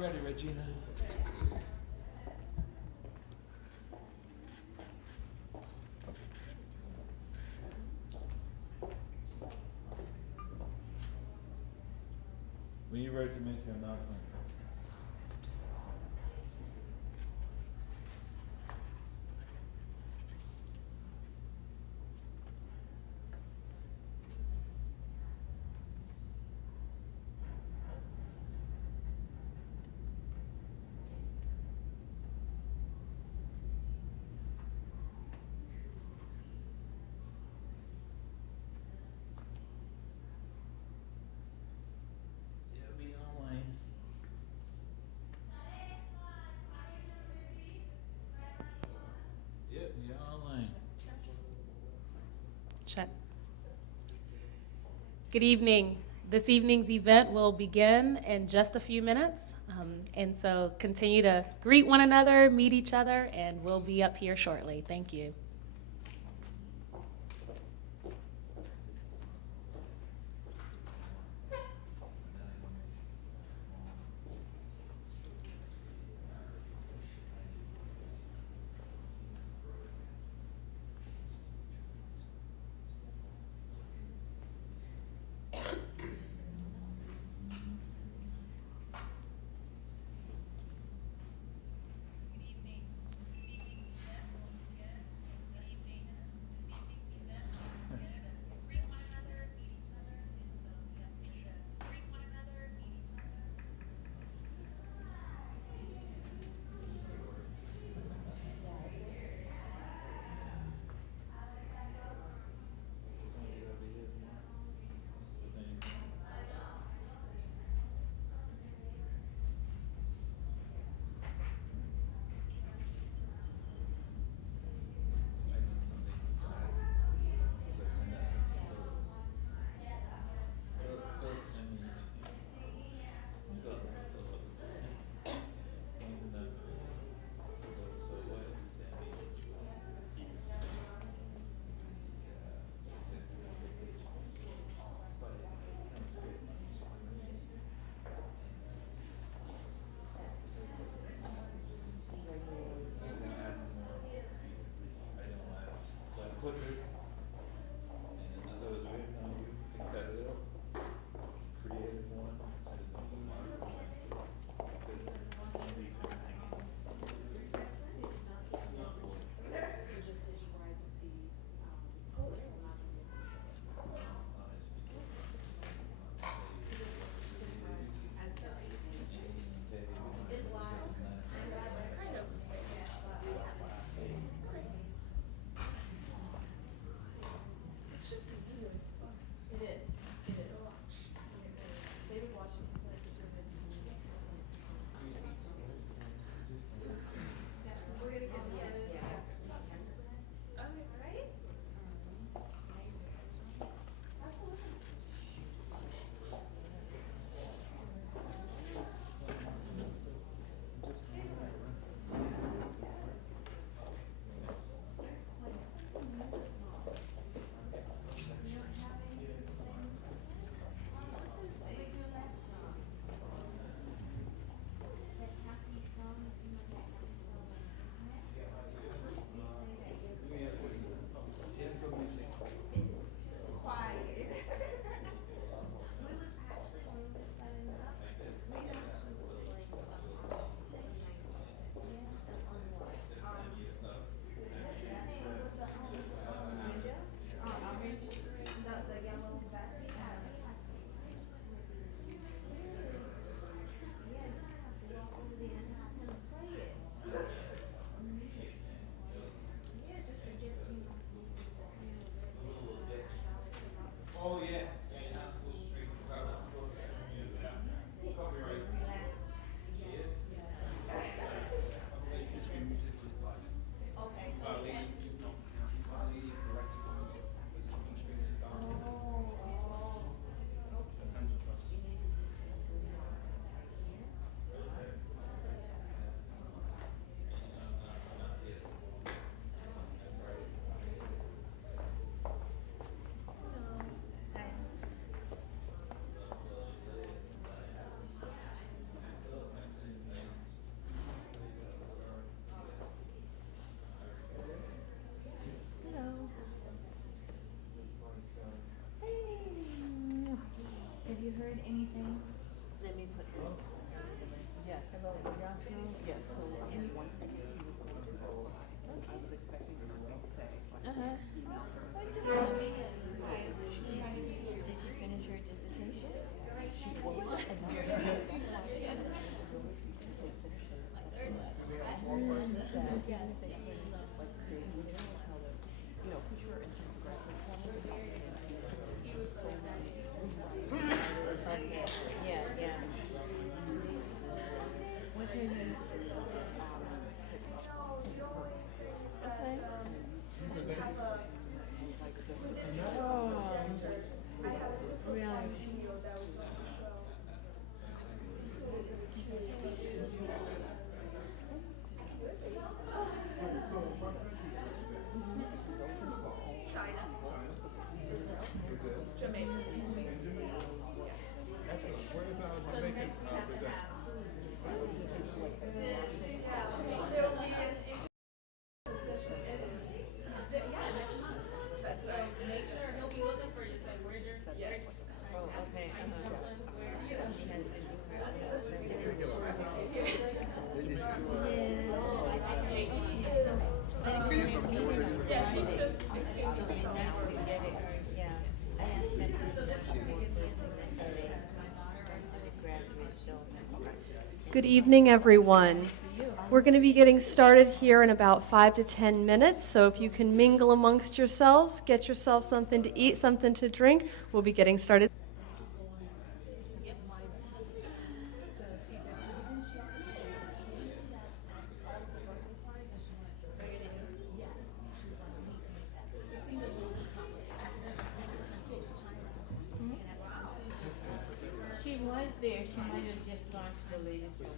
ready, Regina. When you're ready to make your announcement. Yeah, we online. Yeah, we are online. Check. Good evening. This evening's event will begin in just a few minutes. And so continue to greet one another, meet each other, and we'll be up here shortly. Thank you. anything? Let me put this. Yes. Yes, so once she was going to go, I was expecting her today, so I did she finish her dissertation? She was. Put her into yeah, yeah. What's her name? Okay. Oh, really? Oh, okay. Good evening, everyone. We're going to be getting started here in about 5 to 10 minutes, so if you can mingle amongst yourselves, get yourself something to eat, something to drink, we'll be getting started. She was there. She might have just launched the latest one.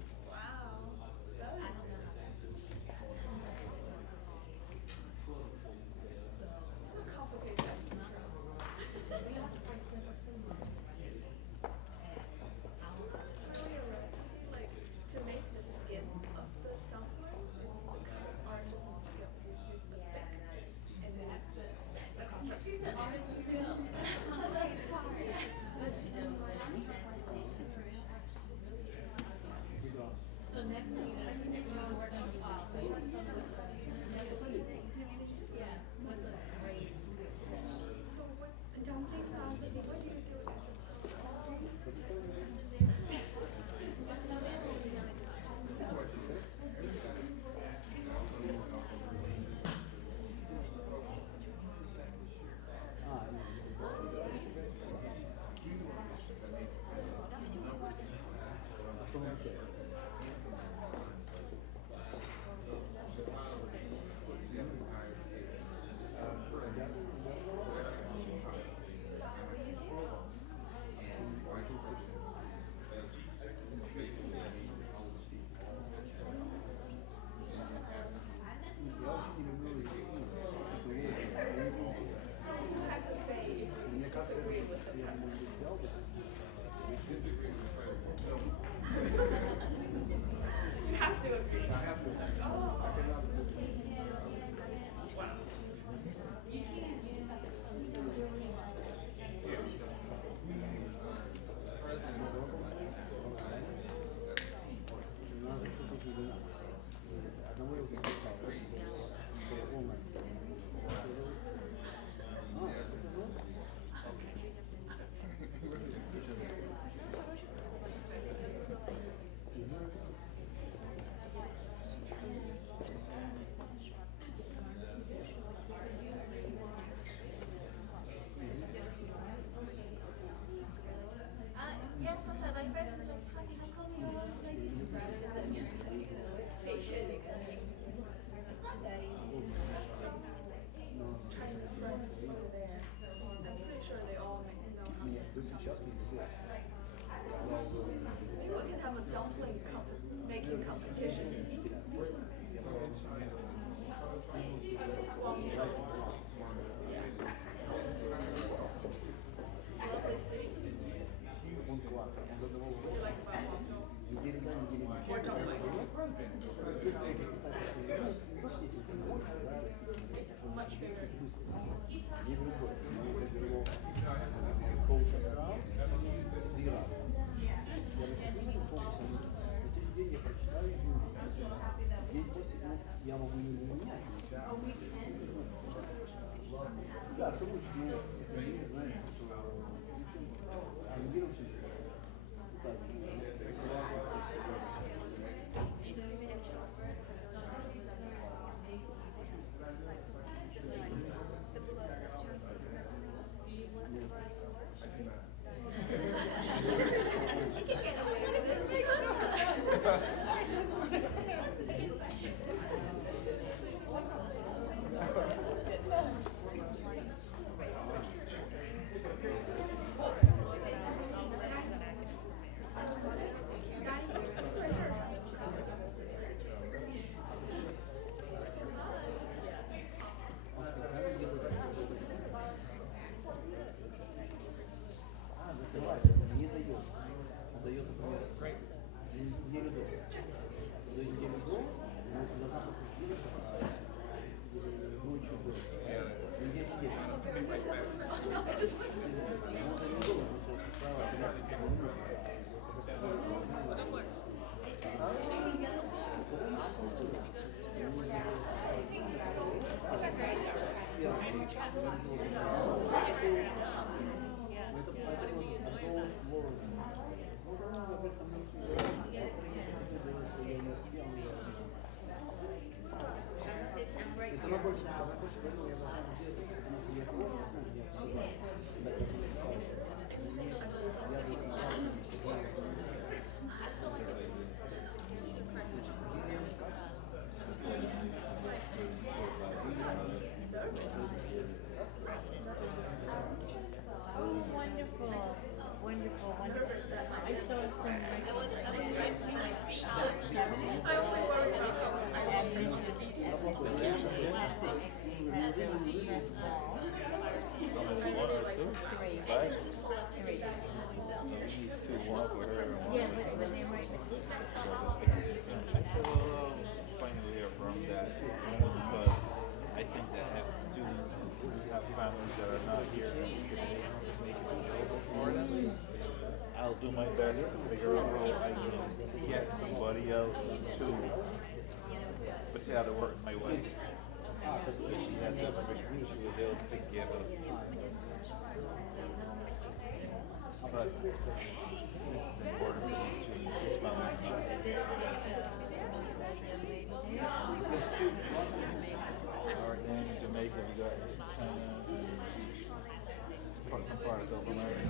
Yes, sometimes my friends is like, Tati, how come you always make these surprises and you know, it's patient because it's not that easy to trying to express what are there. I'm pretty sure they all know how to. We could have a dumpling making competition. Guangzhou. Yeah. Lovely city. More dumpling. It's much bigger. Keep talking. know for her. Yeah, but they might. I said, well, finally affirm that only because I think that if students have families that are not here, make it available for them. I'll do my best to figure out how I can get somebody else to, but she had to work my way. So she had to, she was able to give up. But this is important for these students, these families not. Our then in Jamaica, we got some part of South America.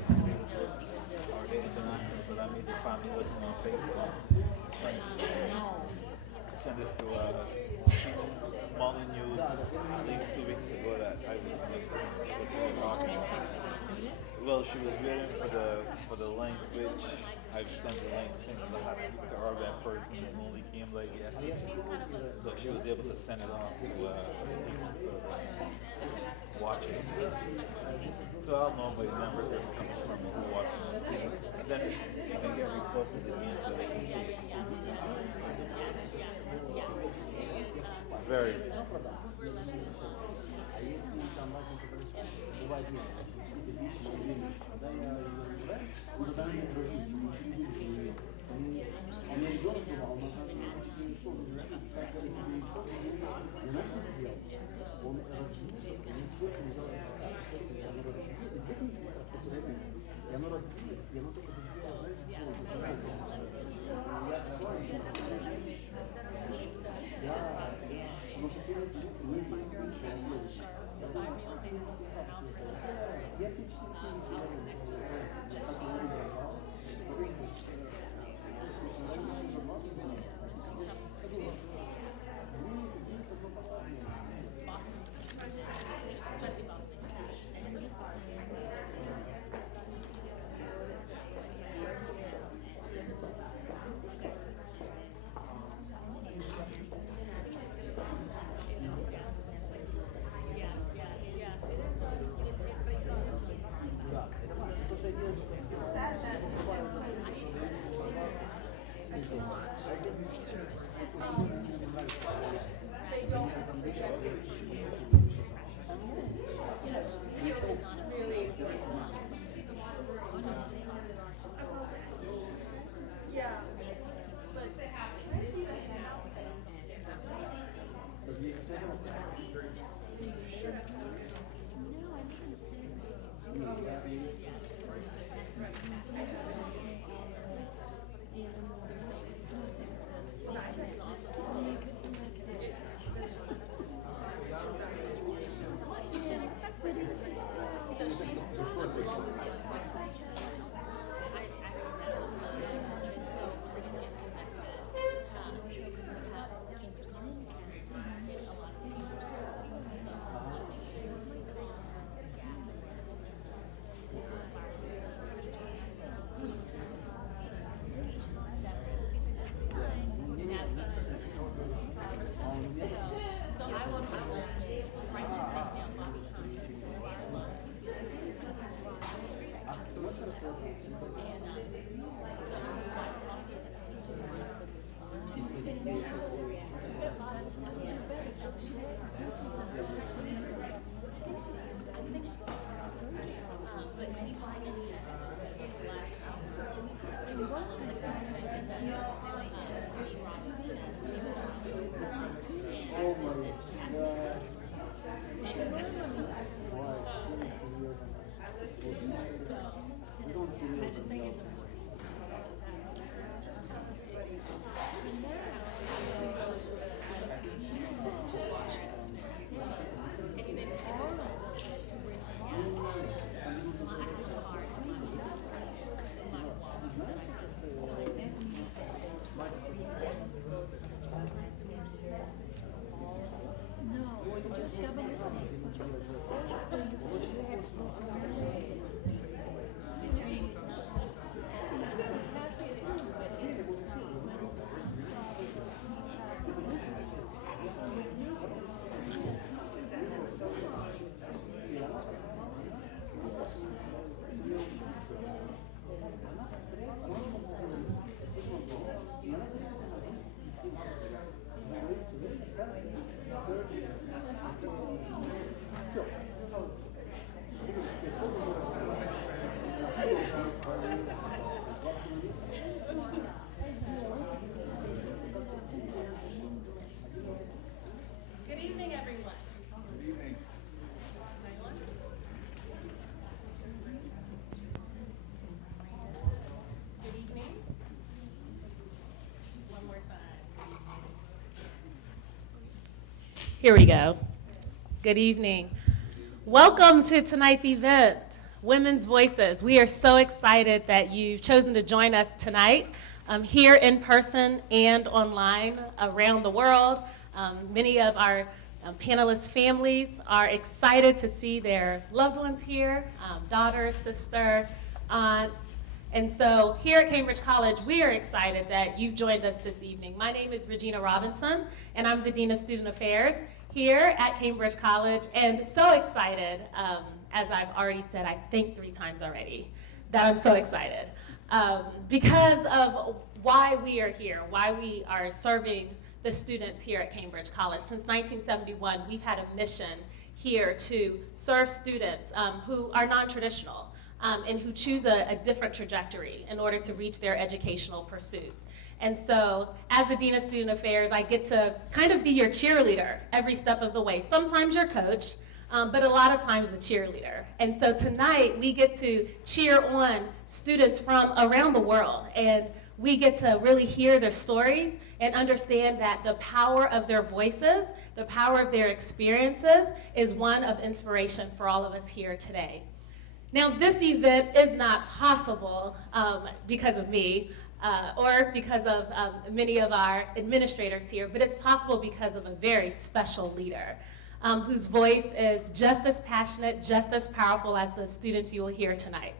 Our day international, so that means the family looking on Facebook. I sent this to Molly News at least 2 weeks ago that I was talking. Well, she was waiting for the link, which I've sent the link since I had to speak to her that person and only came like yesterday. So she was able to send it off to people so watch it. So I'll know by the number if it's coming from who watching it. And then you can get reposted again so they can see it. Very. Good evening, everyone. Good evening. One more time. Here we go. Good evening. Welcome to tonight's event, Women's Voices. We are so excited that you've chosen to join us tonight, here in person and online around the world. Many of our panelist families are excited to see their loved ones here, daughters, sister, aunts. And so here at Cambridge College, we are excited that you've joined us this evening. My name is Regina Robinson, and I'm the Dean of Student Affairs here at Cambridge College, and so excited, as I've already said, I think 3 times already, that I'm so excited because of why we are here, why we are serving the students here at Cambridge College. Since 1971, we've had a mission here to serve students who are non-traditional and who choose a different trajectory in order to reach their educational pursuits. And so, as the Dean of Student Affairs, I get to kind of be your cheerleader every step of the way. Sometimes your coach, but a lot of times the cheerleader. And so tonight, we get to cheer on students from around the world, and we get to really hear their stories and understand that the power of their voices, the power of their experiences, is one of inspiration for all of us here today. Now, this event is not possible because of me, or because of many of our administrators here, but it's possible because of a very special leader whose voice is just as passionate, just as powerful as the students you will hear tonight.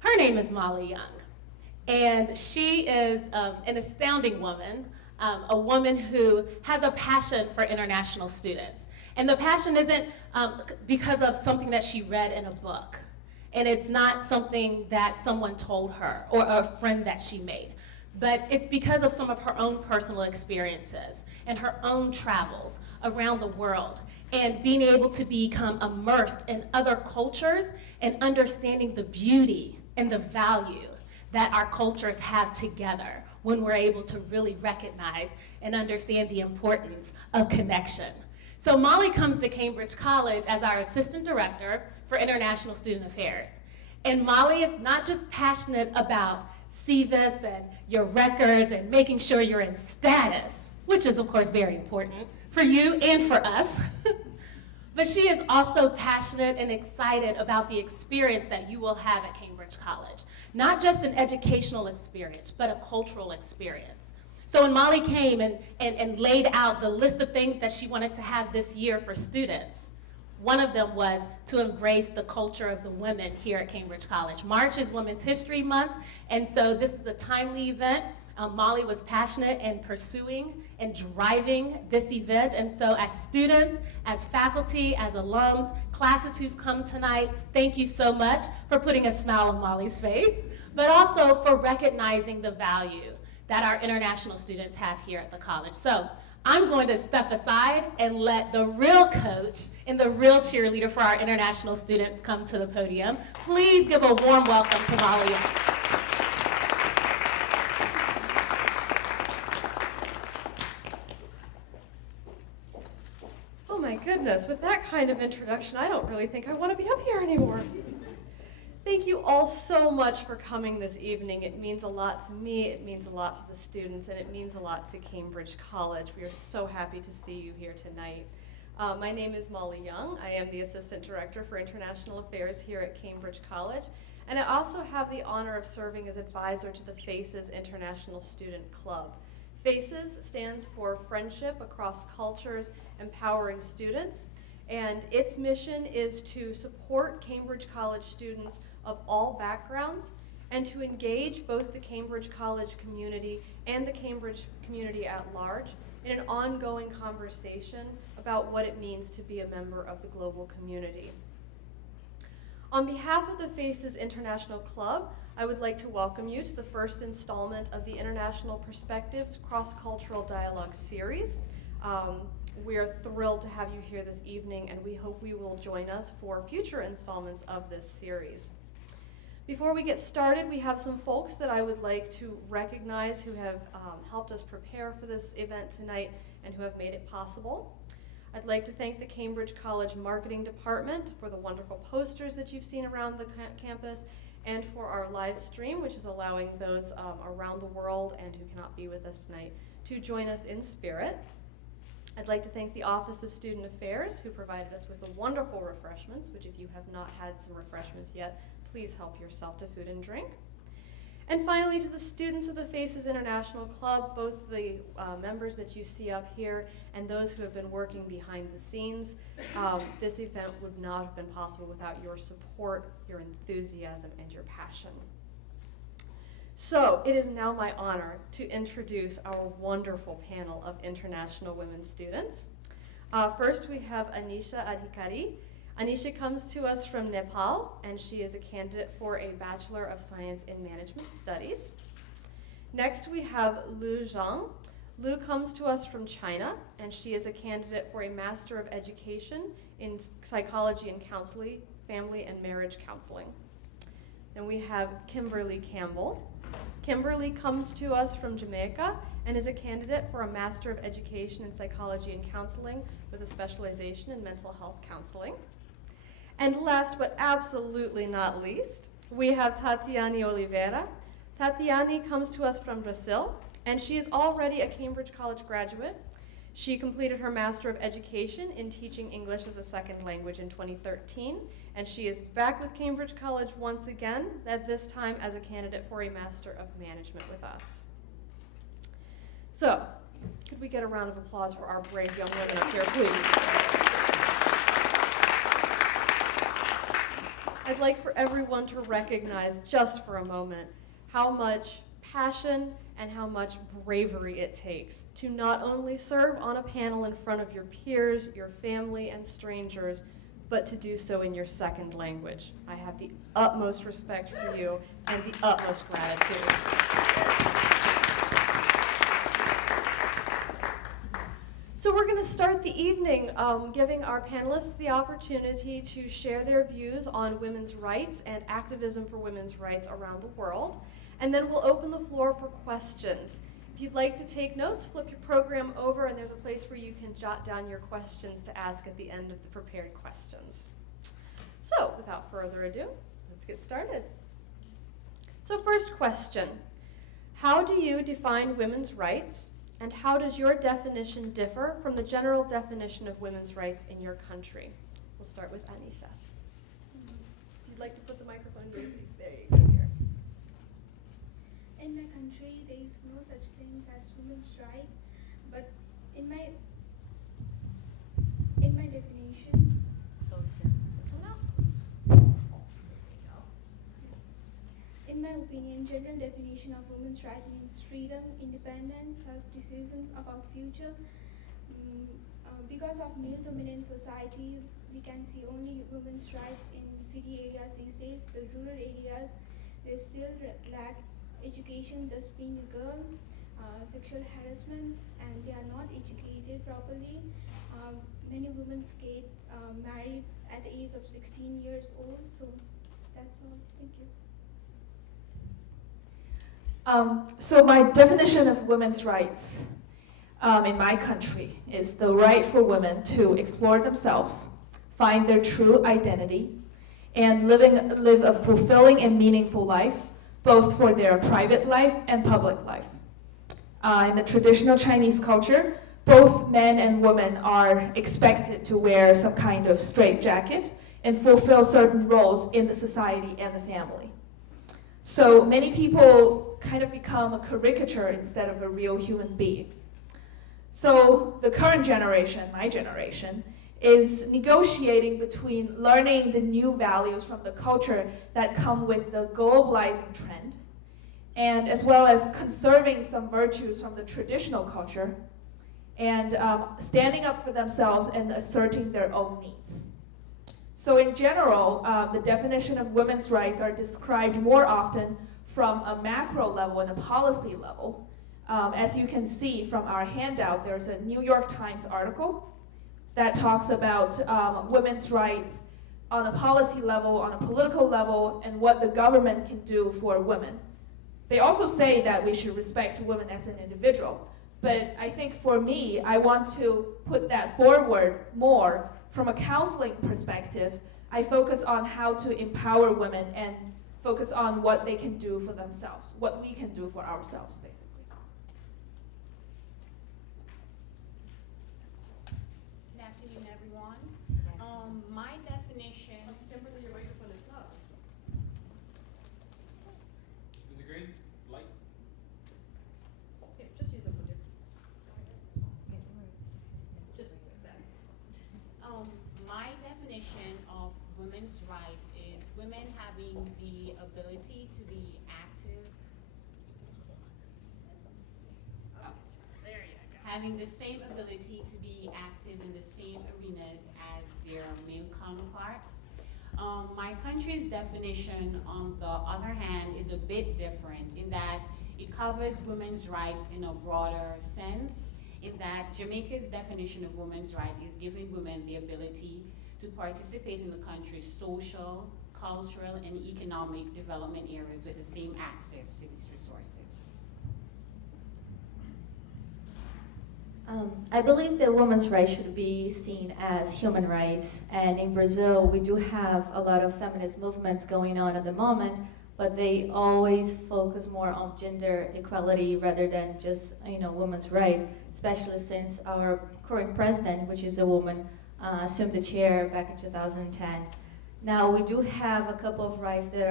Her name is Molly Young, and she is an astounding woman, a woman who has a passion for international students. And the passion isn't because of something that she read in a book, and it's not something that someone told her or a friend that she made. But it's because of some of her own personal experiences and her own travels around the world and being able to become immersed in other cultures and understanding the beauty and the value that our cultures have together when we're able to really recognize and understand the importance of connection. So Molly comes to Cambridge College as our Assistant Director for International Student Affairs. And Molly is not just passionate about CVIS and your records and making sure you're in status, which is of course very important for you and for us, but she is also passionate and excited about the experience that you will have at Cambridge College. Not just an educational experience, but a cultural experience. So when Molly came and laid out the list of things that she wanted to have this year for students, one of them was to embrace the culture of the women here at Cambridge College. March is Women's History Month, and so this is a timely event. Molly was passionate in pursuing and driving this event, and so as students, as faculty, as alums, classes who've come tonight, thank you so much for putting a smile on Molly's face, but also for recognizing the value that our international students have here at the college. So I'm going to step aside and let the real coach and the real cheerleader for our international students come to the podium. Please give a warm welcome to Molly Young. Oh my goodness, with that kind of introduction, I don't really think I want to be up here anymore. Thank you all so much for coming this evening. It means a lot to me, it means a lot to the students, and it means a lot to Cambridge College. We are so happy to see you here tonight. My name is Molly Young. I am the Assistant Director for International Affairs here at Cambridge College, and I also have the honor of serving as advisor to the FACES International Student Club. FACES stands for Friendship Across Cultures, Empowering Students, and its mission is to support Cambridge College students of all backgrounds and to engage both the Cambridge College community and the Cambridge community at large in an ongoing conversation about what it means to be a member of the global community. On behalf of the FACES International Club, I would like to welcome you to the first installment of the International Perspectives Cross-Cultural Dialogue Series. We are thrilled to have you here this evening, and we hope you will join us for future installments of this series. Before we get started, we have some folks that I would like to recognize who have helped us prepare for this event tonight and who have made it possible. I'd like to thank the Cambridge College Marketing Department for the wonderful posters that you've seen around the campus, and for our live stream, which is allowing those around the world and who cannot be with us tonight to join us in spirit. I'd like to thank the Office of Student Affairs, who provided us with the wonderful refreshments, which if you have not had some refreshments yet, please help yourself to food and drink. And finally, to the students of the Faces International Club, both the members that you see up here and those who have been working behind the scenes. This event would not have been possible without your support, your enthusiasm, and your passion. So it is now my honor to introduce our wonderful panel of international women students. First, we have Anisha Adhikari. Anisha comes to us from Nepal, and she is a candidate for a Bachelor of Science in Management Studies. Next, we have Lu Zhang. Lu comes to us from China, and she is a candidate for a Master of Education in Psychology and Counseling, Family and Marriage Counseling. Then we have Kimberly Campbell. Kimberly comes to us from Jamaica and is a candidate for a Master of Education in Psychology and Counseling with a specialization in mental health counseling. And last but absolutely not least, we have Tatiane Oliveira. Tatiane comes to us from Brazil, and she is already a Cambridge College graduate. She completed her Master of Education in Teaching English as a Second Language in 2013, and she is back with Cambridge College once again, at this time as a candidate for a Master of Management with us. So, could we get a round of applause for our brave young women up here, please? I'd like for everyone to recognize, just for a moment, how much passion and how much bravery it takes to not only serve on a panel in front of your peers, your family, and strangers, but to do so in your second language. I have the utmost respect for you and the utmost gratitude. So we're going to start the evening giving our panelists the opportunity to share their views on women's rights and activism for women's rights around the world. And then we'll open the floor for questions. If you'd like to take notes, flip your program over, and there's a place where you can jot down your questions to ask at the end of the prepared questions. So without further ado, let's get started. So first question, how do you define women's rights? And how does your definition differ from the general definition of women's rights in your country? We'll start with Anisha. If you'd like to put the microphone here, please. There you go, dear. In my country, there is no such thing as women's right, but in my definition, in my opinion, general definition of women's right means freedom, independence, self-decision about future. Because of male-dominant society, we can see only women's right in city areas these days. The rural areas, they still lack education, just being a girl, sexual harassment, and they are not educated properly. Many women get married at the age of 16 years old, so that's all. Thank you. So my definition of women's rights in my country is the right for women to explore themselves, find their true identity, and live a fulfilling and meaningful life, both for their private life and public life. In the traditional Chinese culture, both men and women are expected to wear some kind of straitjacket and fulfill certain roles in the society and the family. So many people kind of become a caricature instead of a real human being. So the current generation, my generation, is negotiating between learning the new values from the culture that come with the globalizing trend, and as well as conserving some virtues from the traditional culture, and standing up for themselves and asserting their own needs. So in general, the definition of women's rights are described more often from a macro level and a policy level. As you can see from our handout, there's a New York Times article that talks about women's rights on a policy level, on a political level, and what the government can do for women. They also say that we should respect women as an individual. But I think for me, I want to put that forward more from a counseling perspective. I focus on how to empower women and focus on what they can do for themselves, what we can do for ourselves, basically. Good afternoon, everyone. My definition. Kimberly, your microphone is up. Is it green? Light? Okay, just use this one, dear. Just like that. My definition of women's rights is women having the ability to be active. There you go. Having the same ability to be active in the same arenas as their male counterparts. My country's definition, on the other hand, is a bit different in that it covers women's rights in a broader sense, in that Jamaica's definition of women's rights is giving women the ability to participate in the country's social, cultural, and economic development areas with the same access to these resources. I believe that women's rights should be seen as human rights, and in Brazil we do have a lot of feminist movements going on at the moment, but they always focus more on gender equality rather than just women's right, especially since our current president, which is a woman, assumed the chair back in 2010. Now we do have a couple of rights that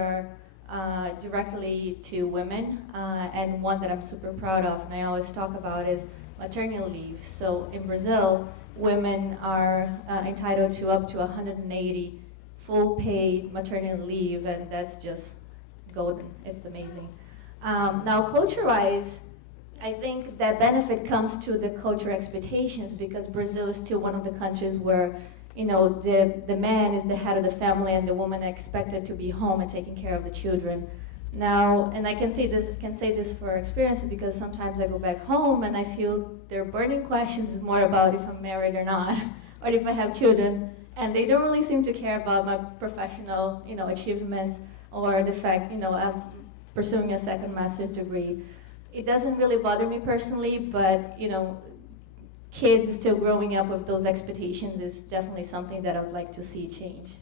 are directly to women, and one that I'm super proud of and I always talk about is maternity leave. So in Brazil, women are entitled to up to 180 full paid maternity leave, and that's just golden. It's amazing. Now culture-wise, I think that benefit comes to the cultural expectations, because Brazil is still one of the countries where the man is the head of the family and the woman is expected to be home and taking care of the children. Now, and I can say this for experience, because sometimes I go back home and I feel their burning questions is more about if I'm married or not, or if I have children, and they don't really seem to care about my professional, achievements, or the fact, I'm pursuing a second master's degree. It doesn't really bother me personally, but kids still growing up with those expectations is definitely something that I would like to see change.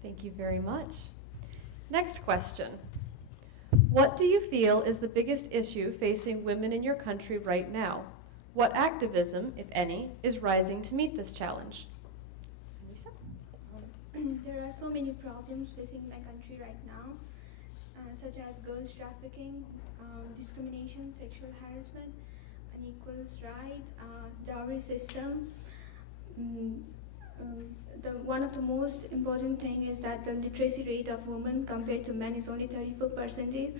Thank you very much. Next question. What do you feel is the biggest issue facing women in your country right now? What activism, if any, is rising to meet this challenge? There are so many problems facing my country right now, such as girls trafficking, discrimination, sexual harassment, unequal right, dowry system. One of the most important thing is that the literacy rate of women compared to men is only 34%,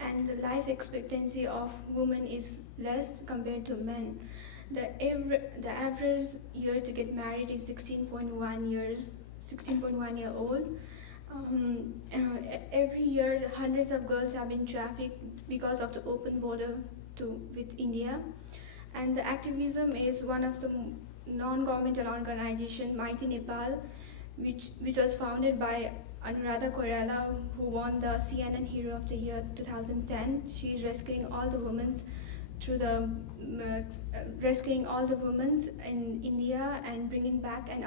and the life expectancy of women is less compared to men. The average year to get married is 16.1 year old. Every year, hundreds of girls have been trafficked because of the open border with India. And the activism is one of the non-governmental organization, Mighty Nepal, which was founded by Anuradha Koirala, who won the CNN Hero of the Year 2010. She is rescuing all the women in India and bringing back and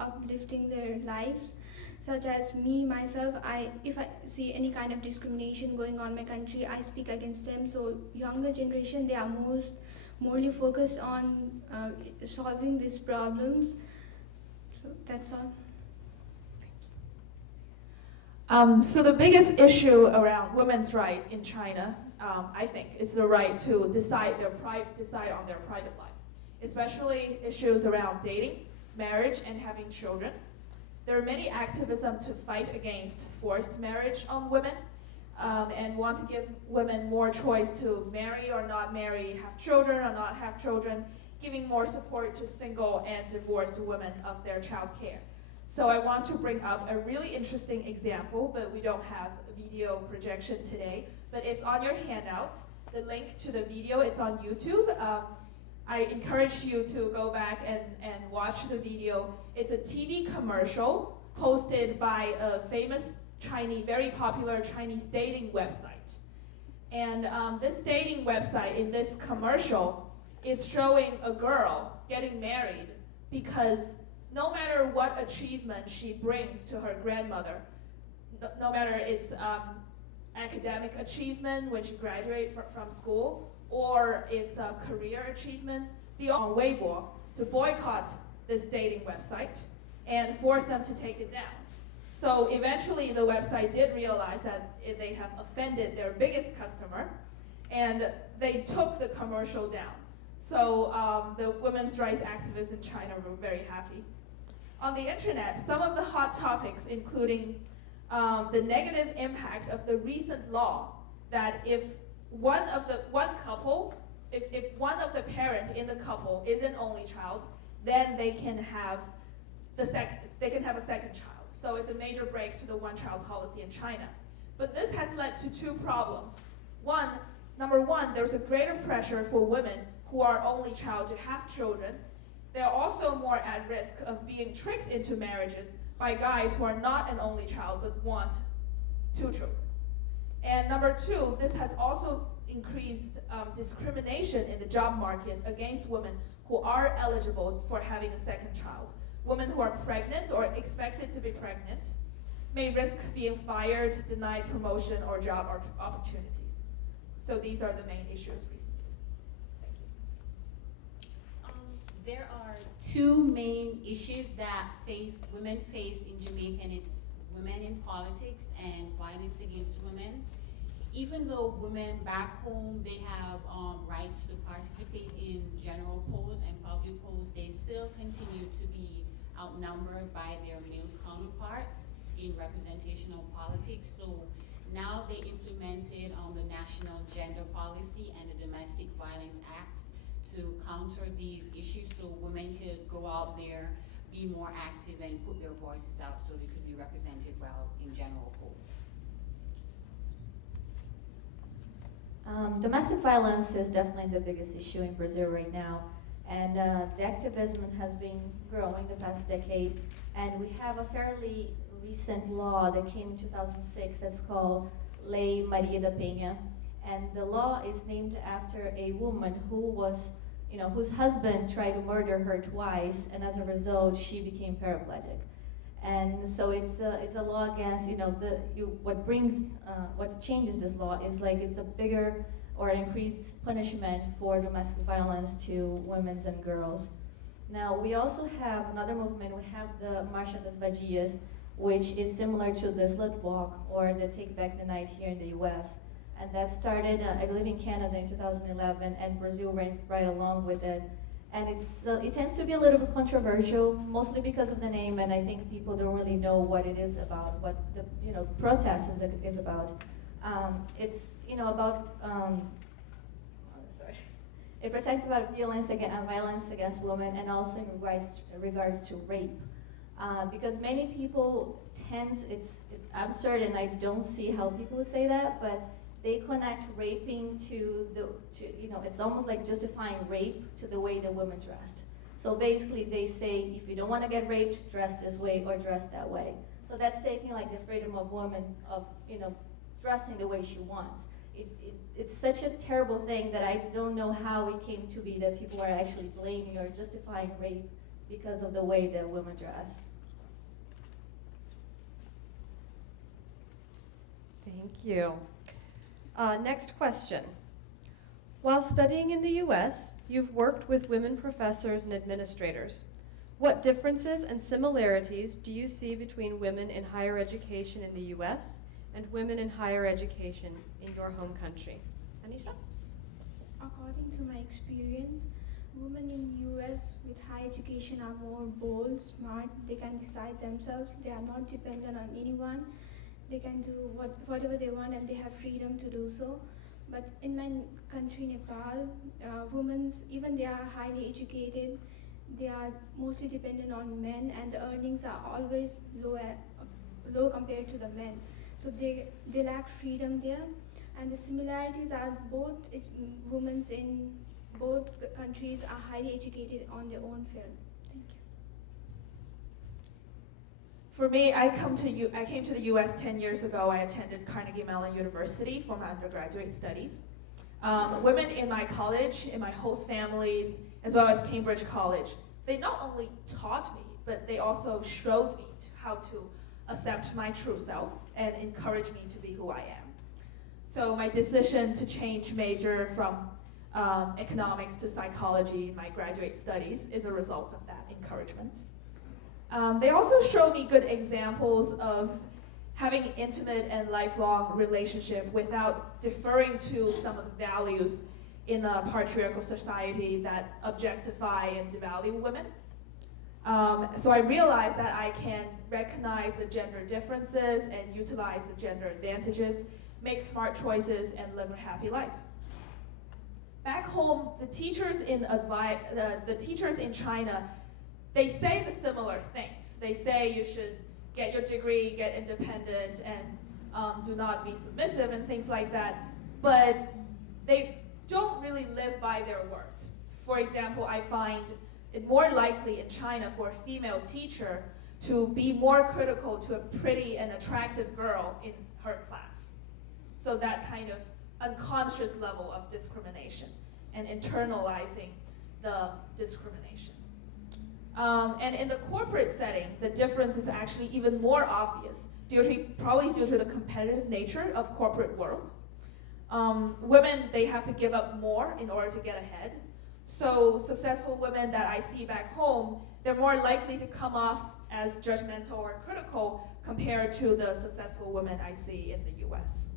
uplifting their lives. Such as me, myself, if I see any kind of discrimination going on in my country, I speak against them. So younger generation, they are morely focused on solving these problems. So that's all. So the biggest issue around women's right in China, I think, is the right to decide on their private life, especially issues around dating, marriage, and having children. There are many activism to fight against forced marriage on women, and want to give women more choice to marry or not marry, have children or not have children, giving more support to single and divorced women of their child care. So I want to bring up a really interesting example, but we don't have a video projection today, but it's on your handout. The link to the video, it's on YouTube. I encourage you to go back and watch the video. It's a TV commercial hosted by a famous Chinese, very popular Chinese dating website. And this dating website in this commercial is showing a girl getting married because no matter what achievement she brings to her grandmother, no matter it's academic achievement when she graduates from school, or its career achievement, they on Weibo to boycott this dating website and force them to take it down. So eventually the website did realize that they have offended their biggest customer, and they took the commercial down. So the women's rights activists in China were very happy. On the internet, some of the hot topics including the negative impact of the recent law that if one of the parent in the couple is an only child, then they can have a second child. So it's a major break to the one-child policy in China. But this has led to two problems. Number one, there's a greater pressure for women who are only child to have children. They're also more at risk of being tricked into marriages by guys who are not an only child but want two children. And number two, this has also increased discrimination in the job market against women who are eligible for having a second child. Women who are pregnant or expected to be pregnant may risk being fired, denied promotion, or job opportunities. So these are the main issues recently. Thank you. There are two main issues that women face in Jamaica, and it's women in politics and violence against women. Even though women back home, they have rights to participate in general polls and public polls, they still continue to be outnumbered by their male counterparts in representational politics. So now they implemented the National Gender Policy and the Domestic Violence Acts to counter these issues so women could go out there, be more active, and put their voices out so they could be represented well in general polls. Domestic violence is definitely the biggest issue in Brazil right now, and the activism has been growing the past decade, and we have a fairly recent law that came in 2006 that's called Lei Maria da Penha, and the law is named after a woman whose husband tried to murder her twice, and as a result she became paraplegic. And so it's a law against, what changes this law is it's a bigger or increased punishment for domestic violence to women and girls. Now, we also have another movement. We have the Marcha das Vadias, which is similar to the Slut Walk or the Take Back the Night here in the US. And that started, I believe, in Canada in 2011, and Brazil went right along with it. And it tends to be a little bit controversial, mostly because of the name, and I think people don't really know what it is about, what the protest is about. It's about it protects about violence against women, and also in regards to rape, because many people it's absurd, and I don't see how people would say that, but they connect raping to it's almost like justifying rape to the way the women dressed. So basically they say, if you don't want to get raped, dress this way or dress that way. So that's taking the freedom of women of, dressing the way she wants. It's such a terrible thing that I don't know how it came to be that people are actually blaming or justifying rape because of the way that women dress. Thank you. Next question. While studying in the US, you've worked with women professors and administrators. What differences and similarities do you see between women in higher education in the US and women in higher education in your home country? Anisha? According to my experience, women in US with high education are more bold, smart, they can decide themselves, they are not dependent on anyone. They can do whatever they want, and they have freedom to do so. But in my country, Nepal, women, even they are highly educated, they are mostly dependent on men, and the earnings are always low compared to the men. So they lack freedom there. And the similarities are both women in both the countries are highly educated on their own field. Thank you. For me, I came to the U.S. 10 years ago. I attended Carnegie Mellon University for my undergraduate studies. Women in my college, in my host families, as well as Cambridge College, they not only taught me, but they also showed me how to accept my true self and encourage me to be who I am. So my decision to change major from economics to psychology in my graduate studies is a result of that encouragement. They also showed me good examples of having intimate and lifelong relationship without deferring to some of the values in a patriarchal society that objectify and devalue women. So I realized that I can recognize the gender differences and utilize the gender advantages, make smart choices, and live a happy life. Back home, the teachers in China, they say the similar things. They say you should get your degree, get independent, and do not be submissive and things like that. But they don't really live by their words. For example, I find it more likely in China for a female teacher to be more critical to a pretty and attractive girl in her class. So that kind of unconscious level of discrimination and internalizing the discrimination. And in the corporate setting, the difference is actually even more obvious, probably due to the competitive nature of corporate world. Women, they have to give up more in order to get ahead. So successful women that I see back home, they're more likely to come off as judgmental or critical compared to the successful women I see in the US.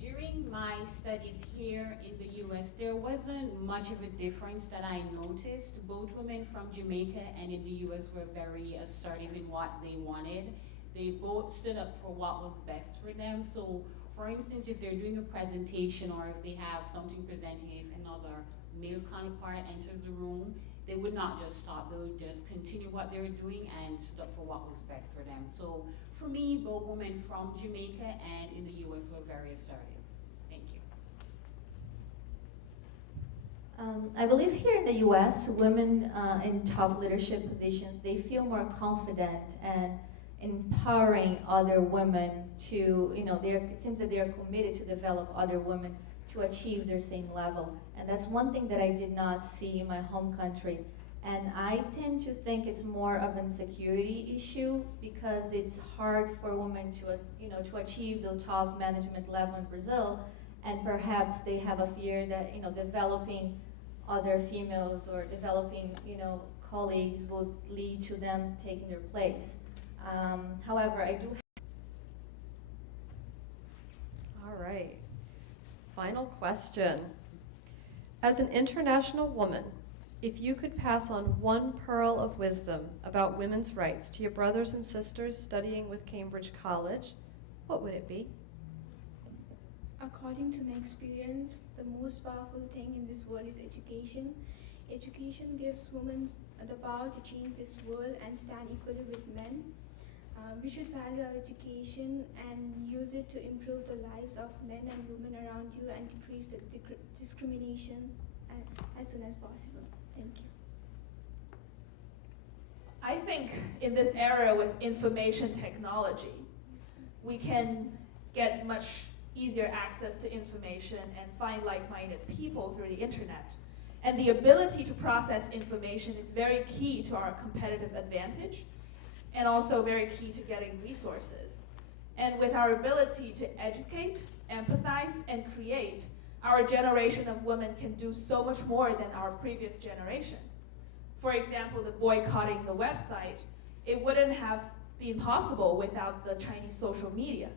During my studies here in the US, there wasn't much of a difference that I noticed. Both women from Jamaica and in the US were very assertive in what they wanted. They both stood up for what was best for them. So, for instance, if they're doing a presentation or if they have something presenting, if another male counterpart enters the room, they would not just stop. They would just continue what they were doing and stood up for what was best for them. So, for me, both women from Jamaica and in the US were very assertive. Thank you. I believe here in the U.S., women in top leadership positions, they feel more confident and empowering other women to, it seems that they're committed to develop other women to achieve their same level. And that's one thing that I did not see in my home country. And I tend to think it's more of an insecurity issue because it's hard for women to achieve the top management level in Brazil, and perhaps they have a fear that developing other females or developing colleagues will lead to them taking their place. However, I do. All right. Final question. As an international woman, if you could pass on one pearl of wisdom about women's rights to your brothers and sisters studying with Cambridge College, what would it be? According to my experience, the most powerful thing in this world is education. Education gives women the power to change this world and stand equally with men. We should value our education and use it to improve the lives of men and women around you and decrease the discrimination as soon as possible. Thank you. I think in this era with information technology, we can get much easier access to information and find like-minded people through the internet. And the ability to process information is very key to our competitive advantage and also very key to getting resources. And with our ability to educate, empathize, and create, our generation of women can do so much more than our previous generation. For example, the boycotting the website, it wouldn't have been possible without the Chinese social media.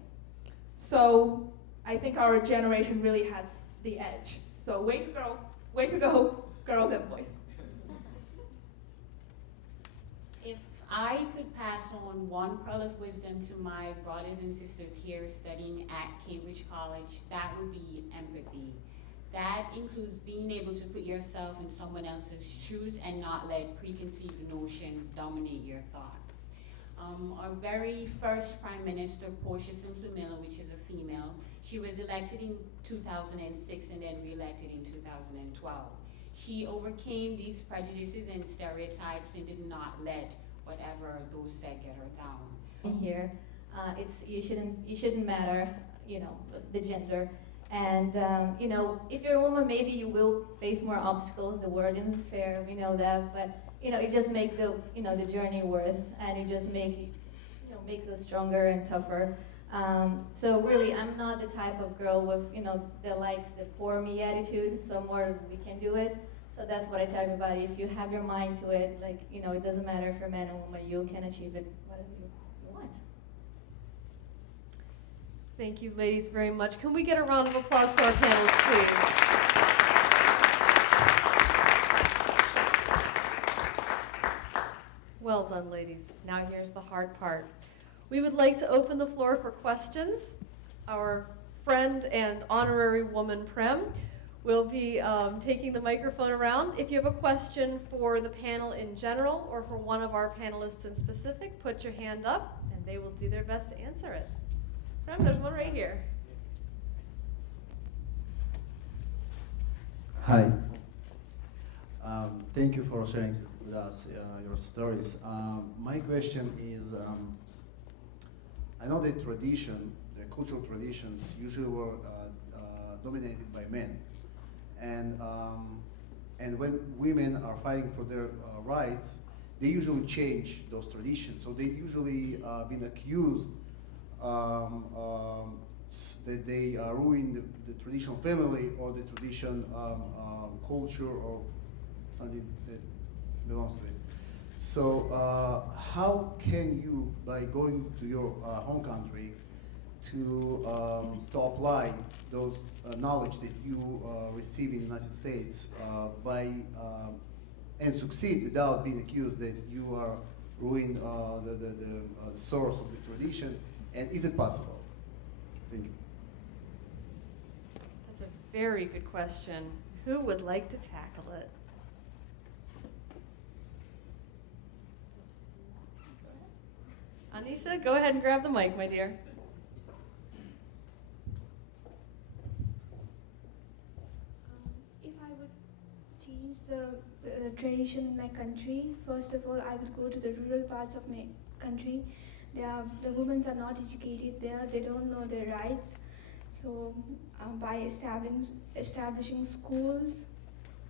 So I think our generation really has the edge. So way to go, girls and boys. If I could pass on one pearl of wisdom to my brothers and sisters here studying at Cambridge College, that would be empathy. That includes being able to put yourself in someone else's shoes and not let preconceived notions dominate your thoughts. Our very first Prime Minister, Portia Simpson Miller, which is a female, she was elected in 2006 and then re-elected in 2012. She overcame these prejudices and stereotypes and did not let whatever those said get her down. Here, you shouldn't matter, the gender. And if you're a woman, maybe you will face more obstacles. The world isn't fair, we know that, but it just makes the journey worth, and it just makes us stronger and tougher. So really, I'm not the type of girl with that likes the poor me attitude. So more we can do it. So that's what I tell everybody. If you have your mind to it, it doesn't matter if you're a man or woman, you can achieve it whatever you want. Thank you, ladies, very much. Can we get a round of applause for our panelists, please? Well done, ladies. Now here's the hard part. We would like to open the floor for questions. Our friend and honorary woman Prem will be taking the microphone around. If you have a question for the panel in general or for one of our panelists in specific, put your hand up and they will do their best to answer it. Prem, there's one right here. Hi. Thank you for sharing with us your stories. My question is, I know that the cultural traditions usually were dominated by men. And when women are fighting for their rights, they usually change those traditions. So they usually been accused that they ruin the traditional family or the tradition culture or something that belongs to it. So how can you, by going to your home country, to apply those knowledge that you receive in the United States and succeed without being accused that you are ruining the source of the tradition? And is it possible? Thank you. That's a very good question. Who would like to tackle it? Anisha, go ahead and grab the mic, my dear. If I would change the tradition in my country, first of all, I would go to the rural parts of my country. The women are not educated there, they don't know their rights. So by establishing schools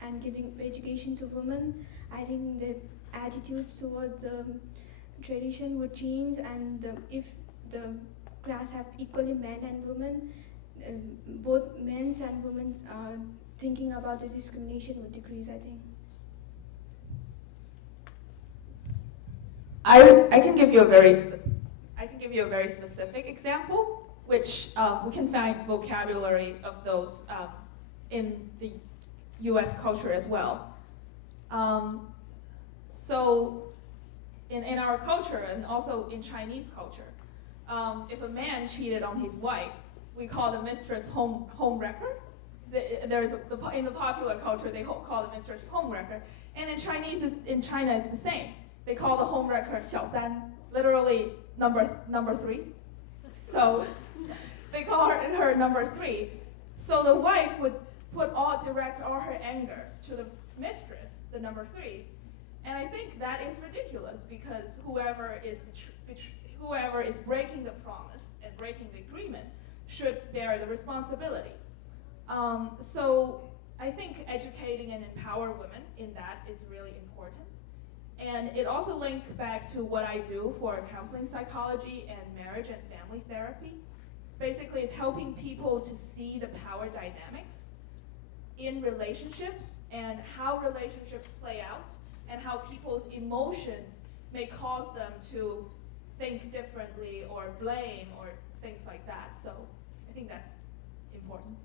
and giving education to women, I think the attitudes towards the tradition would change, and if the class have equally men and women, both men and women thinking about the discrimination would decrease, I think. I can give you a very specific example, which we can find vocabulary of those in the U.S. culture as well. So in our culture and also in Chinese culture, if a man cheated on his wife, we call the mistress home wrecker. In the popular culture, they call the mistress home wrecker, and in China it's the same. They call the home wrecker 小三, literally number 3. So they call her number 3. So the wife would direct all her anger to the mistress, the number 3. And I think that is ridiculous, because whoever is breaking the promise and breaking the agreement should bear the responsibility. So I think educating and empower women in that is really important. And it also links back to what I do for counseling psychology and marriage and family therapy. Basically, it's helping people to see the power dynamics in relationships and how relationships play out and how people's emotions may cause them to think differently or blame or things like that. So I think that's important.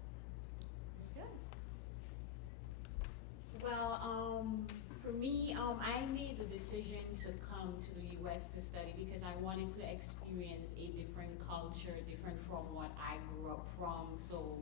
Well, for me, I made the decision to come to the U.S. to study because I wanted to experience a different culture, different from what I grew up from. So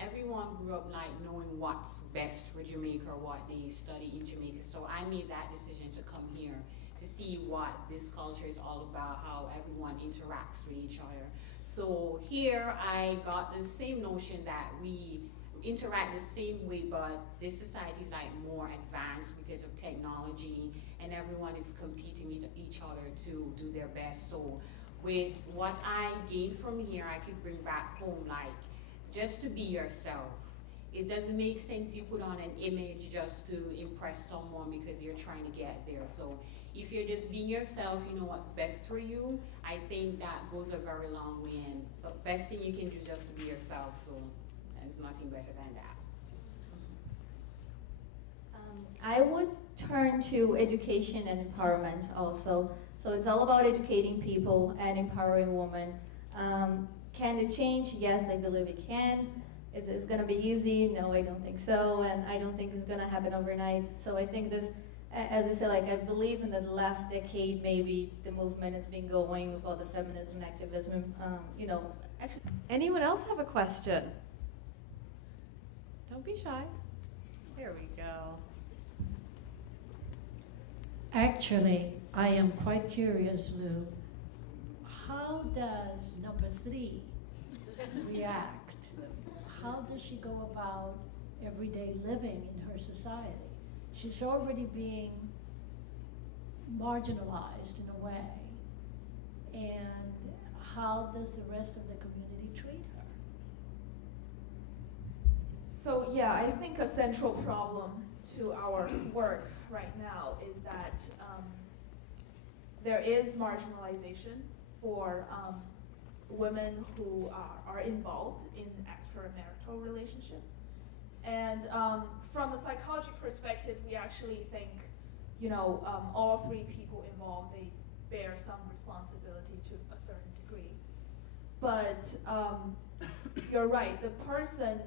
everyone grew up like knowing what's best for Jamaica or what they study in Jamaica. So I made that decision to come here to see what this culture is all about, how everyone interacts with each other. So here I got the same notion that we interact the same way, but this society is like more advanced because of technology, and everyone is competing with each other to do their best. So with what I gained from here, I could bring back home, like just to be yourself. It doesn't make sense you put on an image just to impress someone because you're trying to get there. So if you're just being yourself, you know what's best for you, I think that goes a very long way. And the best thing you can do is just to be yourself. So there's nothing better than that. I would turn to education and empowerment also. So it's all about educating people and empowering women. Can it change? Yes, I believe it can. Is it going to be easy? No, I don't think so. And I don't think it's going to happen overnight. So I think this, as I said, like I believe in the last decade, maybe the movement has been going with all the feminism and activism. You know, actually. Anyone else have a question? Don't be shy. There we go. Actually, I am quite curious, Lou. How does number 3 react? How does she go about everyday living in her society? She's already being marginalized in a way. And how does the rest of the community treat her? So yeah, I think a central problem to our work right now is that there is marginalization for women who are involved in extramarital relationship. And from a psychology perspective, we actually think, you know, all 3 people involved, they bear some responsibility to a certain degree. But you're right, the person,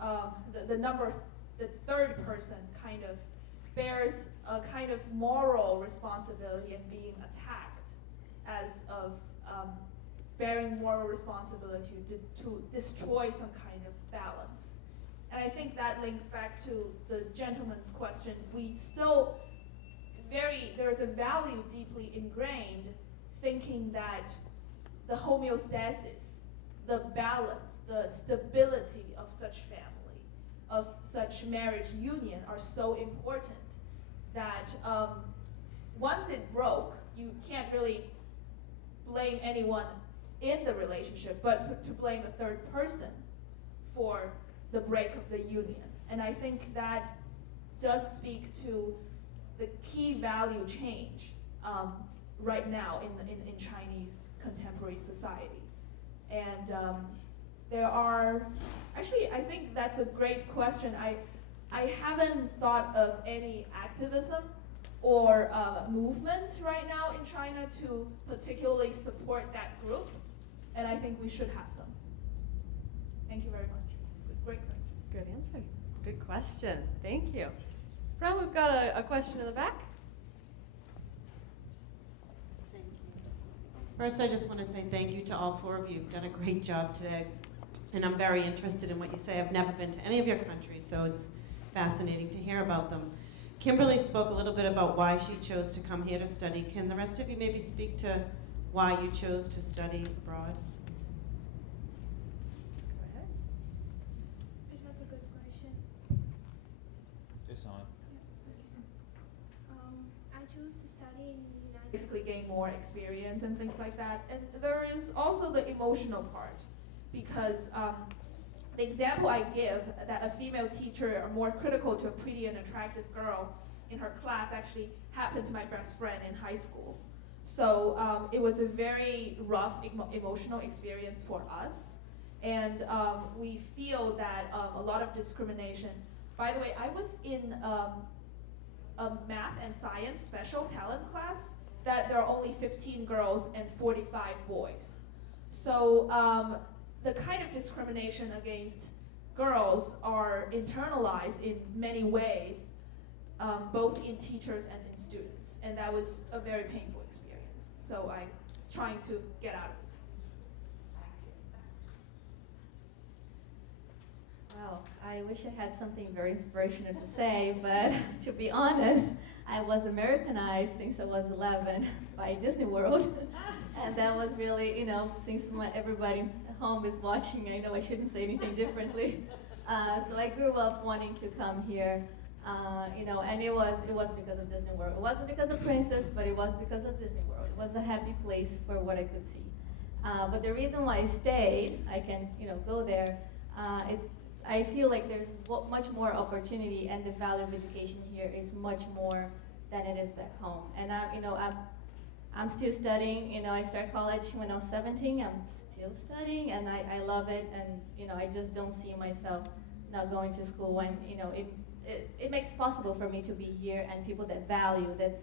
the third person kind of bears a kind of moral responsibility and being attacked as of bearing moral responsibility to destroy some kind of balance. And I think that links back to the gentleman's question. We still there's a value deeply ingrained thinking that the homeostasis, the balance, the stability of such family, of such marriage union are so important that once it broke, you can't really blame anyone in the relationship, but to blame a third person for the break of the union. And I think that does speak to the key value change right now in Chinese contemporary society. And there are, actually I think that's a great question. I haven't thought of any activism or movement right now in China to particularly support that group, and I think we should have some. Thank you very much. Great question. Good answer. Good question. Thank you. Fran, we've got a question in the back. Thank you. First, I just want to say thank you to all 4 of you. You've done a great job today. And I'm very interested in what you say. I've never been to any of your countries, so it's fascinating to hear about them. Kimberly spoke a little bit about why she chose to come here to study. Can the rest of you maybe speak to why you chose to study abroad? Go ahead. It was a good question. It's on. I chose to study in the United States. Basically gain more experience and things like that. And there is also the emotional part, because the example I give that a female teacher are more critical to a pretty and attractive girl in her class actually happened to my best friend in high school. So it was a very rough emotional experience for us. And we feel that a lot of discrimination. By the way, I was in a math and science special talent class that there are only 15 girls and 45 boys. So the kind of discrimination against girls are internalized in many ways, both in teachers and in students. And that was a very painful experience. So I was trying to get out of Wow, I wish I had something very inspirational to say, but to be honest, I was Americanized since I was 11 by Disney World. And that was really, since everybody at home is watching, I know I shouldn't say anything differently. So I grew up wanting to come here, and it was because of Disney World. It wasn't because of Princess, but it was because of Disney World. It was a happy place for what I could see. But the reason why I stayed, I can, go there, I feel like there's much more opportunity, and the value of education here is much more than it is back home. And I'm still studying. I started college when I was 17. I'm still studying, and I love it. And I just don't see myself not going to school when it makes it possible for me to be here, and people that value that.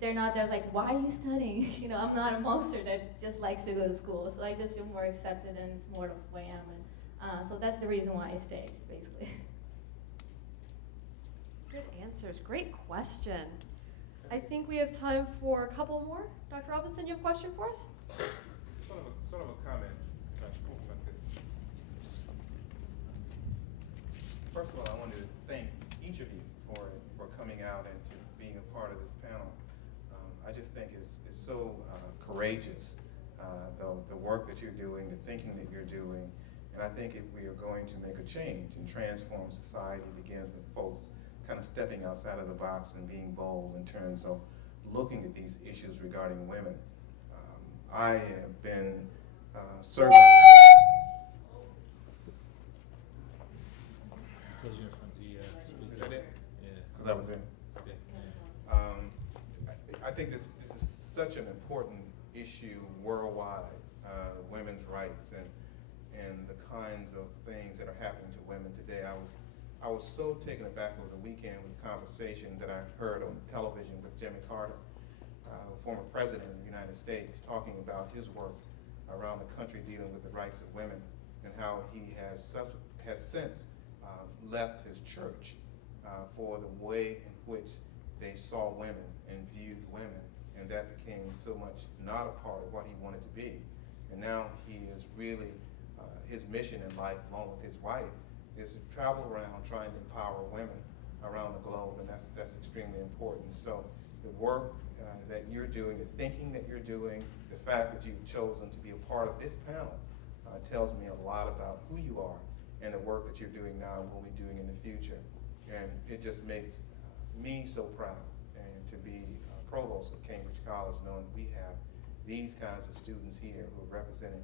They're like, why are you studying? I'm not a monster that just likes to go to school. So I just feel more accepted, and it's more of who I am. And so that's the reason why I stayed, basically. Good answers. Great question. I think we have time for a couple more. Dr. Robinson, you have a question for us? Sort of a comment. if I could. First of all, I wanted to thank each of you for coming out and to being a part of this panel. I just think it's so courageous, the work that you're doing, the thinking that you're doing. And I think if we are going to make a change and transform society, it begins with folks kind of stepping outside of the box and being bold in terms of looking at these issues regarding women. I have been serving. Because you're from the. Is that it? Yeah. Because I was in. Okay. I think this is such an important issue worldwide, women's rights and the kinds of things that are happening to women today. I was so taken aback over the weekend with a conversation that I heard on television with Jimmy Carter, former president of the United States, talking about his work around the country dealing with the rights of women, and how he has since left his church for the way in which they saw women and viewed women, and that became so much not a part of what he wanted to be. And now he is really, his mission in life, along with his wife, is to travel around trying to empower women around the globe, and that's extremely important. So the work that you're doing, the thinking that you're doing, the fact that you've chosen to be a part of this panel tells me a lot about who you are and the work that you're doing now and will be doing in the future. And it just makes me so proud, and to be provost of Cambridge College, knowing that we have these kinds of students here who are representing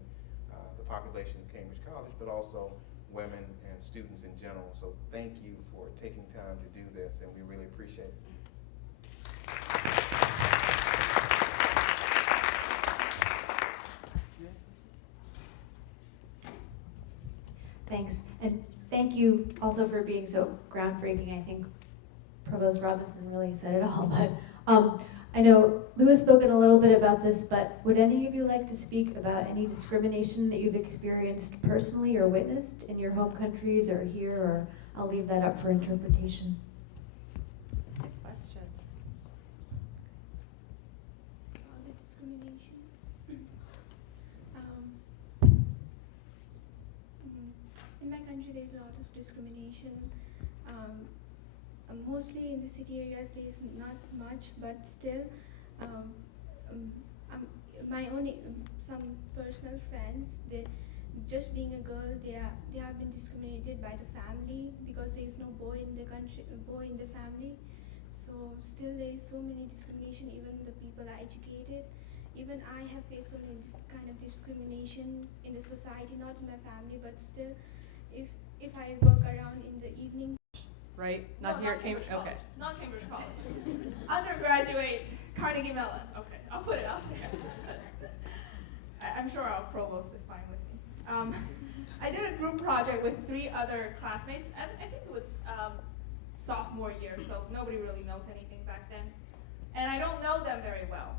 the population of Cambridge College, but also women and students in general. So thank you for taking time to do this, and we really appreciate it. Thanks, and thank you also for being so groundbreaking. I think Provost Robinson really said it all, but I know Lou has spoken a little bit about this, but would any of you like to speak about any discrimination that you've experienced personally or witnessed in your home countries or here, or I'll leave that up for interpretation. Good question. The discrimination. In my country, there's a lot of discrimination. Mostly in the city areas, there's not much, but still, my own some personal friends, they just being a girl, they have been discriminated by the family because there is no boy in the family. So still there is so many discrimination. Even the people are educated. Even I have faced so many kind of discrimination in the society, not in my family, but still, if I work around in the evening. Right? Not here at Cambridge? Okay. Not Cambridge College. Undergraduate, Carnegie Mellon. Okay, I'll put it out there. I'm sure our provost is fine with me. I did a group project with 3 other classmates, and I think it was sophomore year, so nobody really knows anything back then. And I don't know them very well.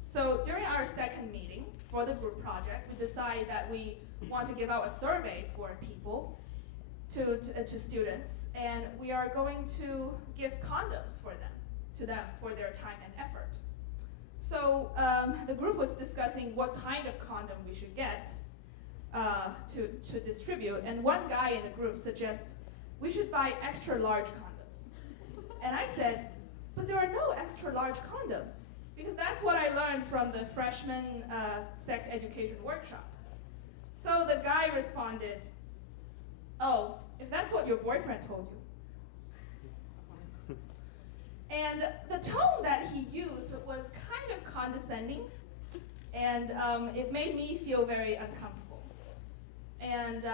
So during our second meeting for the group project, we decided that we want to give out a survey for people, to students, and we are going to give condoms to them for their time and effort. So the group was discussing what kind of condom we should get, to distribute. And one guy in the group suggests we should buy extra large condoms. And I said, but there are no extra large condoms, because that's what I learned from the freshman sex education workshop. So the guy responded, oh, if that's what your boyfriend told you. And the tone that he used was kind of condescending, and it made me feel very uncomfortable. And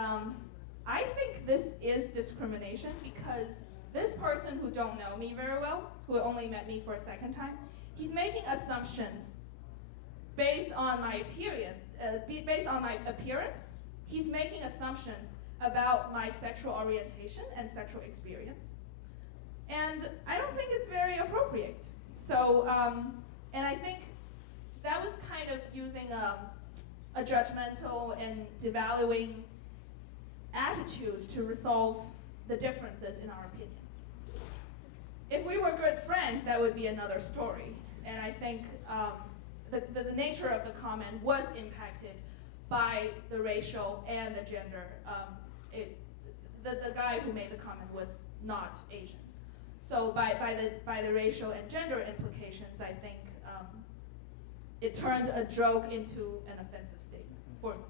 I think this is discrimination, because this person who don't know me very well, who only met me for a second time, he's making assumptions based on my appearance. He's making assumptions about my sexual orientation and sexual experience. And I don't think it's very appropriate. So, and I think that was kind of using a judgmental and devaluing attitude to resolve the differences in our opinion. If we were good friends, that would be another story. And I think the nature of the comment was impacted by the racial and the gender. The guy who made the comment was not Asian. So by the racial and gender implications, I think it turned a joke into an offensive statement for me.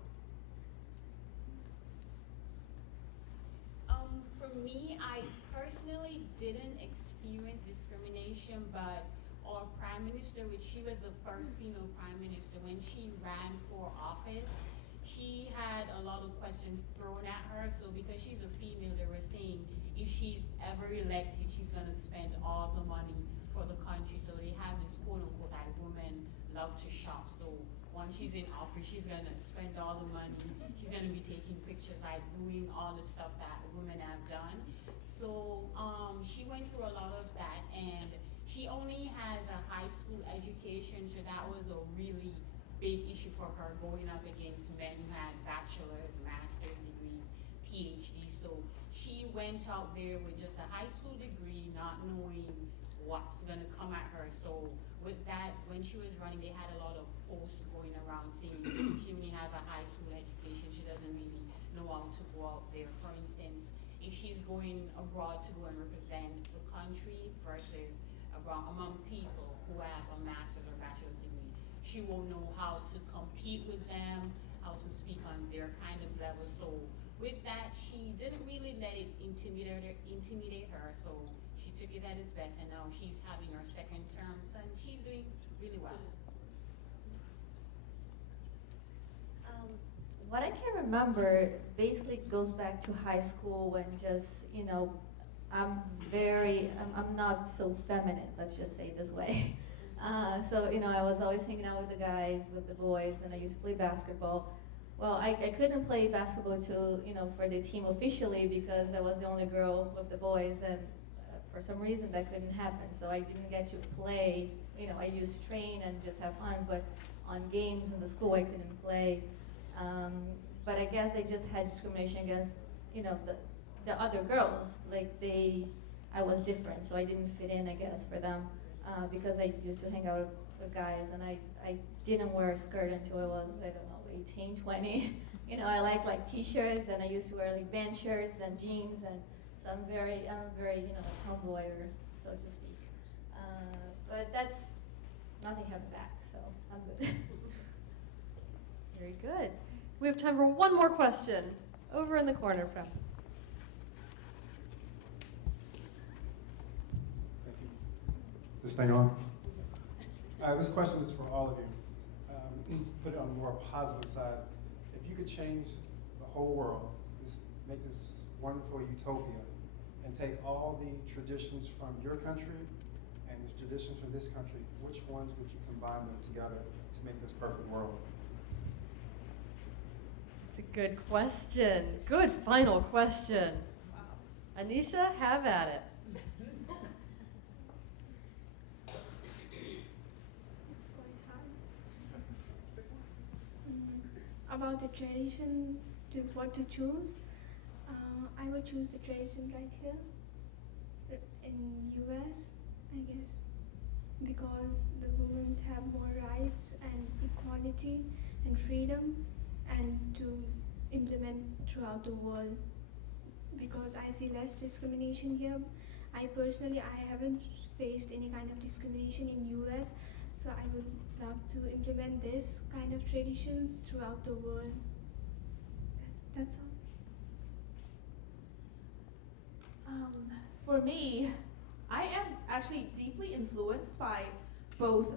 For me, I personally didn't experience discrimination, but our prime minister, which she was the first female prime minister, when she ran for office, she had a lot of questions thrown at her. So because she's a female, they were saying if she's ever elected, she's going to spend all the money for the country. So they have this quote unquote, like, women love to shop. So once she's in office, she's going to spend all the money. She's going to be taking pictures, like doing all the stuff that women have done. So she went through a lot of that, and she only has a high school education, so that was a really big issue for her, going up against men who had bachelor's, master's degrees, PhD. So she went out there with just a high school degree, not knowing what's going to come at her. So with that, when she was running, they had a lot of posts going around saying she only has a high school education, she doesn't really know how to go out there. For instance, if she's going abroad to go and represent the country versus abroad among people who have a master's or bachelor's degree, she won't know how to compete with them, how to speak on their kind of level. So with that, she didn't really let it intimidate her. So she took it at its best, and now she's having her second term, and she's doing really well. What I can remember basically goes back to high school, when just, I'm not so feminine, let's just say it this way. So, I was always hanging out with the guys, with the boys, and I used to play basketball. Well, I couldn't play basketball for the team officially, because I was the only girl with the boys, and for some reason that couldn't happen. So I didn't get to play. I used to train and just have fun, but on games in the school I couldn't play. But I guess I just had discrimination against, the other girls. I was different, so I didn't fit in, I guess, for them, because I used to hang out with guys, and I didn't wear a skirt until I was, 18, 20. I like t-shirts, and I used to wear band shirts and jeans, and so I'm very, a tomboy, or so to speak. But that's nothing happened back, so I'm good. Very good. We have time for one more question. Over in the corner from. Thank you. This thing on? This question is for all of you. Put it on the more positive side. If you could change the whole world, make this wonderful utopia, and take all the traditions from your country and the traditions from this country, which ones would you combine them together to make this perfect world? It's a good question. Good final question. Anisha, have at it. It's quite hard. About the tradition, what to choose, I would choose the tradition right here in US, I guess, because the women have more rights and equality and freedom, and to implement throughout the world, because I see less discrimination here. I personally, I haven't faced any kind of discrimination in US, so I would love to implement this kind of traditions throughout the world. That's all. For me, I am actually deeply influenced by both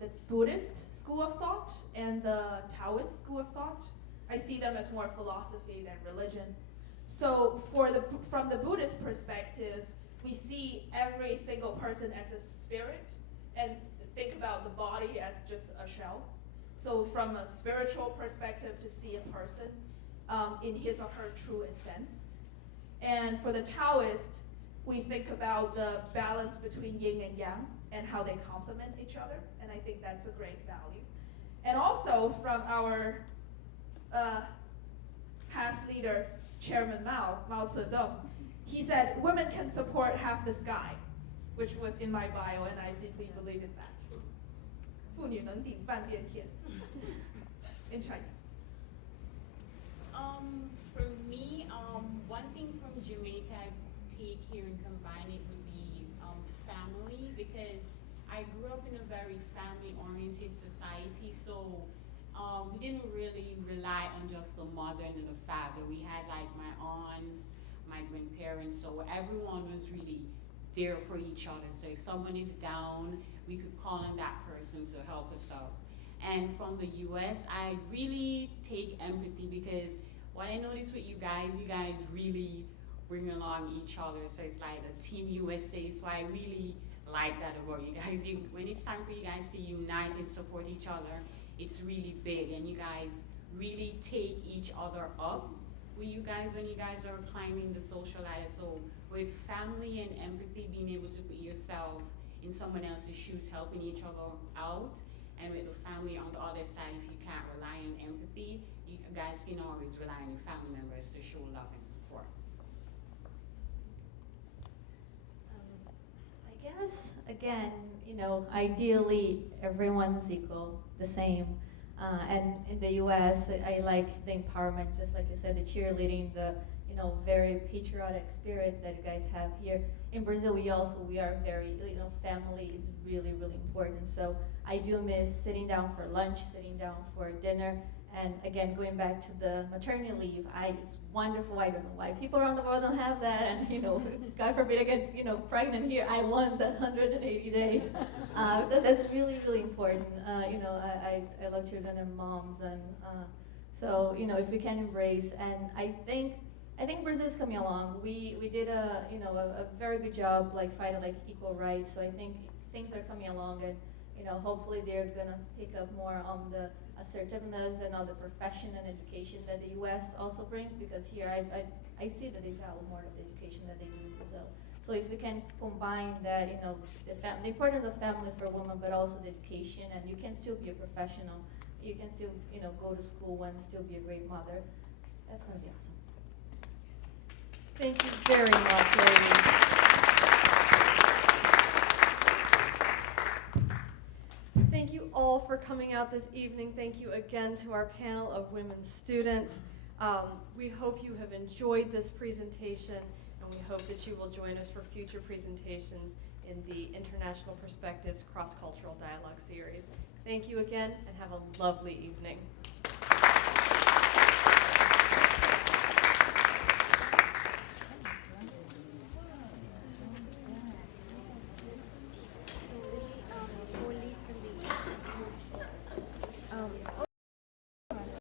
the Buddhist school of thought and the Taoist school of thought. I see them as more philosophy than religion. So from the Buddhist perspective, we see every single person as a spirit and think about the body as just a shell. So from a spiritual perspective, to see a person in his or her true essence. And for the Taoist, we think about the balance between yin and yang and how they complement each other, and I think that's a great value. And also from our past leader, Chairman Mao Zedong, he said, women can support half the sky, which was in my bio, and I deeply believe in that. 妇女能顶半边天 in Chinese. For me, one thing from Jamaica I take here and combine it would be family, because I grew up in a very family-oriented society, so we didn't really rely on just the mother and the father. We had like my aunts, my grandparents, so everyone was really there for each other. So if someone is down, we could call on that person to help us out. And from the US, I really take empathy, because what I noticed with you guys really bring along each other. So it's like a Team USA, so I really like that about you guys. When it's time for you guys to unite and support each other, it's really big, and you guys really take each other up with you guys when you guys are climbing the social ladder. So with family and empathy, being able to put yourself in someone else's shoes, helping each other out, and with the family on the other side, if you can't rely on empathy, you guys can always rely on your family members to show love and support. I guess, again, ideally everyone's equal, the same. And in the US, I like the empowerment, just like you said, the cheerleading, the very patriotic spirit that you guys have here. In Brazil, we are very, family is really, really important. So I do miss sitting down for lunch, sitting down for dinner. And again, going back to the maternity leave, it's wonderful. I don't know why people around the world don't have that. And God forbid I get pregnant here. I want the 180 days because that's really, really important. I love children and moms, and so if we can embrace. And I think Brazil is coming along. We did a very good job fighting equal rights. So I think things are coming along, and hopefully they're gonna pick up more on the assertiveness and all the profession and education that the U.S. also brings, because here I see that they value more of the education that they do in Brazil. So if we can combine that, the importance of family for women, but also the education, and you can still be a professional, you can still go to school and still be a great mother, that's going to be awesome. Thank you very much, ladies. Thank you all for coming out this evening. Thank you again to our panel of women students. We hope you have enjoyed this presentation, and we hope that you will join us for future presentations in the International Perspectives Cross-Cultural Dialogue Series. Thank you again, and have a lovely evening.